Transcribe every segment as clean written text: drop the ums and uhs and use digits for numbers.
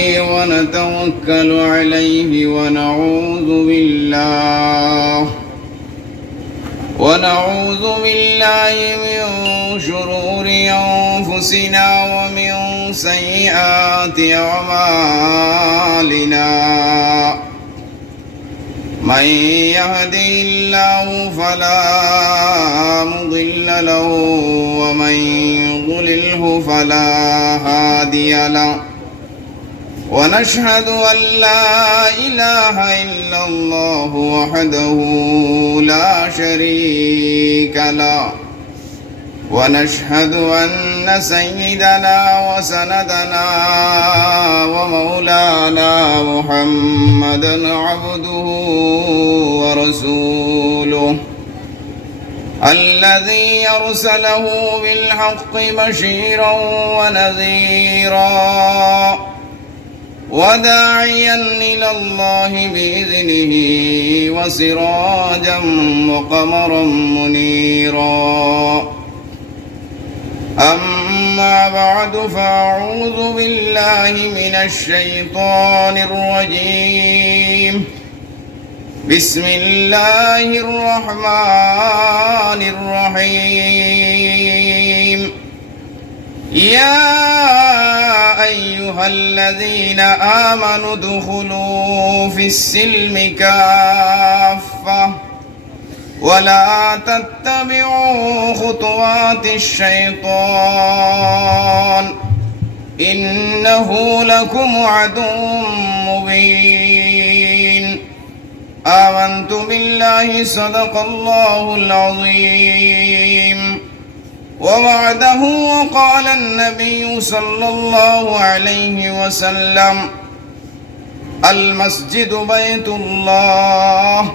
ونتوكل عليه ونعوذ بالله من شرور أنفسنا ومن سيئات أعمالنا من يهده الله فلا مضل له ومن يضلله فلا هادي له ونشهد أن لا إله إلا الله وحده لا شريك له ونشهد أن سيدنا وسندنا ومولانا محمدا عبده ورسوله الذي أرسله بالحق بشيرا ونذيرا وداعيا إلى الله بإذنه وسراجا وقمرا منيرا أما بعد فأعوذ بالله من الشيطان الرجيم بسم الله الرحمن الرحيم يا أيها الذين آمنوا ادخلوا في السلم كافة ولا تتبعوا خطوات الشيطان إنه لكم عدو مبين آمنت بالله صدق الله العظيم ووعده وقال النبي صلى الله عليه وسلم المسجد بيت الله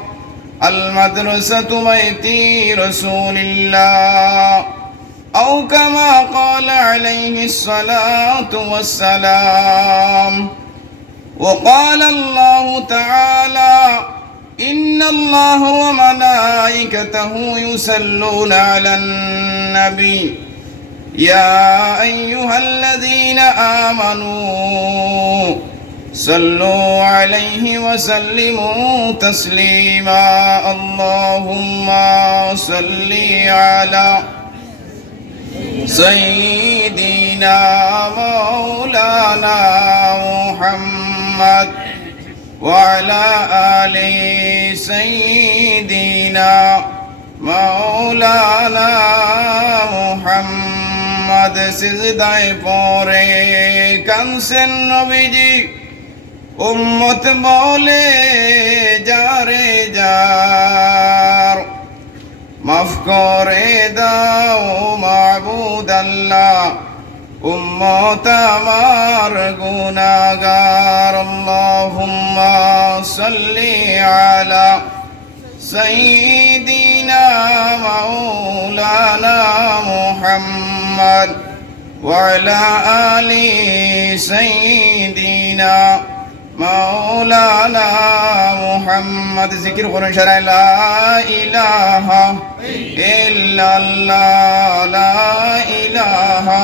المدرسة بيتي رسول الله أو كما قال عليه الصلاة والسلام وقال الله تعالى إن الله وملائكته يصلون على النبي يا أيها الذين آمنوا صلوا عليه وسلموا تسليما اللهم صل على سيدنا مولانا محمد وعلى آل سيدنا مولانا محمد সিজদায় পড়ে কানছেন নবীজি উম্মত বলে যারে যার মাফ করে দাও মাবুদ আল্লাহ উম্মত আমার গুনাহগার আল্লাহুম্মা সাল্লি আলা সাইয়্যিদিনা মাওলানা মুহাম্মদ ওয়া আলা আলি সাইয়্যিদিনা মাওলানা মুহাম্মদ জিকির করুন সারা লা ইলাহা ইল্লাল্লাহ লা ইলাহা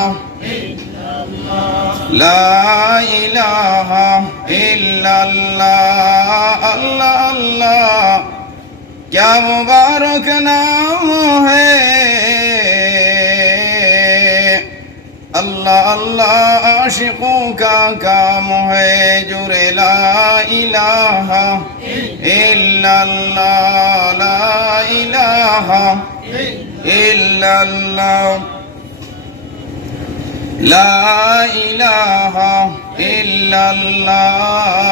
لا إله إلا الله अल्लाह अल्लाह क्या मुबारक नाम है अल्लाह अल्लाह आशिकों का काम है जुरे ला इलाहा इल्लल्लाह ला इलाहा इल्लल्लाह لا إله إلا الله